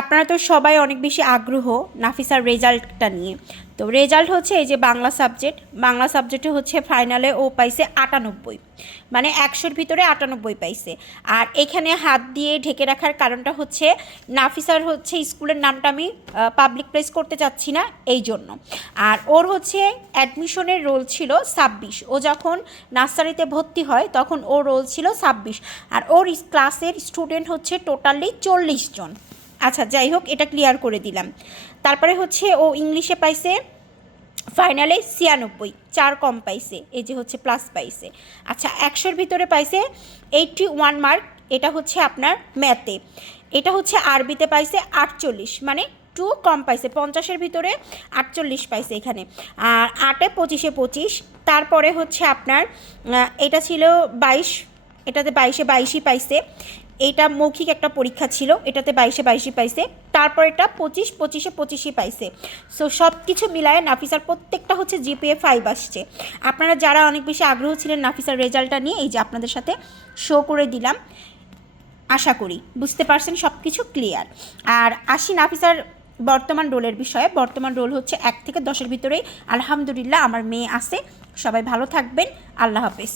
আপনারা তো সবাই অনেক বেশি আগ্রহ নাফিসার রেজাল্টটা নিয়ে। তো রেজাল্ট হচ্ছে এই যে বাংলা সাবজেক্টে হচ্ছে ফাইনালে ও পাইছে 98, মানে 100-র ভিতরে 98 পাইছে। আর এখানে হাত দিয়ে ঢেকে রাখার কারণটা হচ্ছে নাফিসার হচ্ছে স্কুলের নামটা আমি পাবলিক প্লেস করতে চাচ্ছি না এই জন্য। আর ওর হচ্ছে অ্যাডমিশনের রোল ছিল 26, ও যখন নার্সারিতে ভর্তি হয় তখন ওর রোল ছিল 26, আর ওর ক্লাসের স্টুডেন্ট হচ্ছে টোটালি 40 জন। আচ্ছা যাই হোক, এটা ক্লিয়ার করে দিলাম। তারপরে হচ্ছে ও ইংলিশে পাইছে ফাইনালে 96, 4 কম পাইছে, এই যে হচ্ছে প্লাস পাইছে। আচ্ছা 100-র ভিতরে পাইছে 81 মার্ক, এটা হচ্ছে আপনার ম্যাথে। এটা হচ্ছে আরবিতে পাইছে 48, মানে 2 কম পাইছে, 50-এর ভিতরে 48 পাইছে এখানে। আর 8-এ 25-এ 25। তারপরে হচ্ছে আপনার এটা ছিল 22, এটাতে 22-এ 22ই পাইছে। এইটা মৌখিক একটা পরীক্ষা ছিল, এটাতে 22-এ 22ই পাইছে। তারপর এটা 25-25-এ 25ই পাইছে। সো সব কিছু মিলায় নাফিসার প্রত্যেকটা হচ্ছে জিপিএ 5 আসছে। আপনারা যারা অনেক বেশি আগ্রহ ছিলেন নাফিসার রেজাল্টটা নিয়ে, এই যে আপনাদের সাথে শো করে দিলাম। আশা করি বুঝতে পারছেন, সব কিছু ক্লিয়ার। আর আসি নাফিসার বর্তমান রোলের বিষয়ে। বর্তমান রোল হচ্ছে 1 থেকে 10-এর ভিতরেই। আলহামদুলিল্লাহ আমার মেয়ে আছে। সবাই ভালো থাকবেন, আল্লাহ হাফেজ।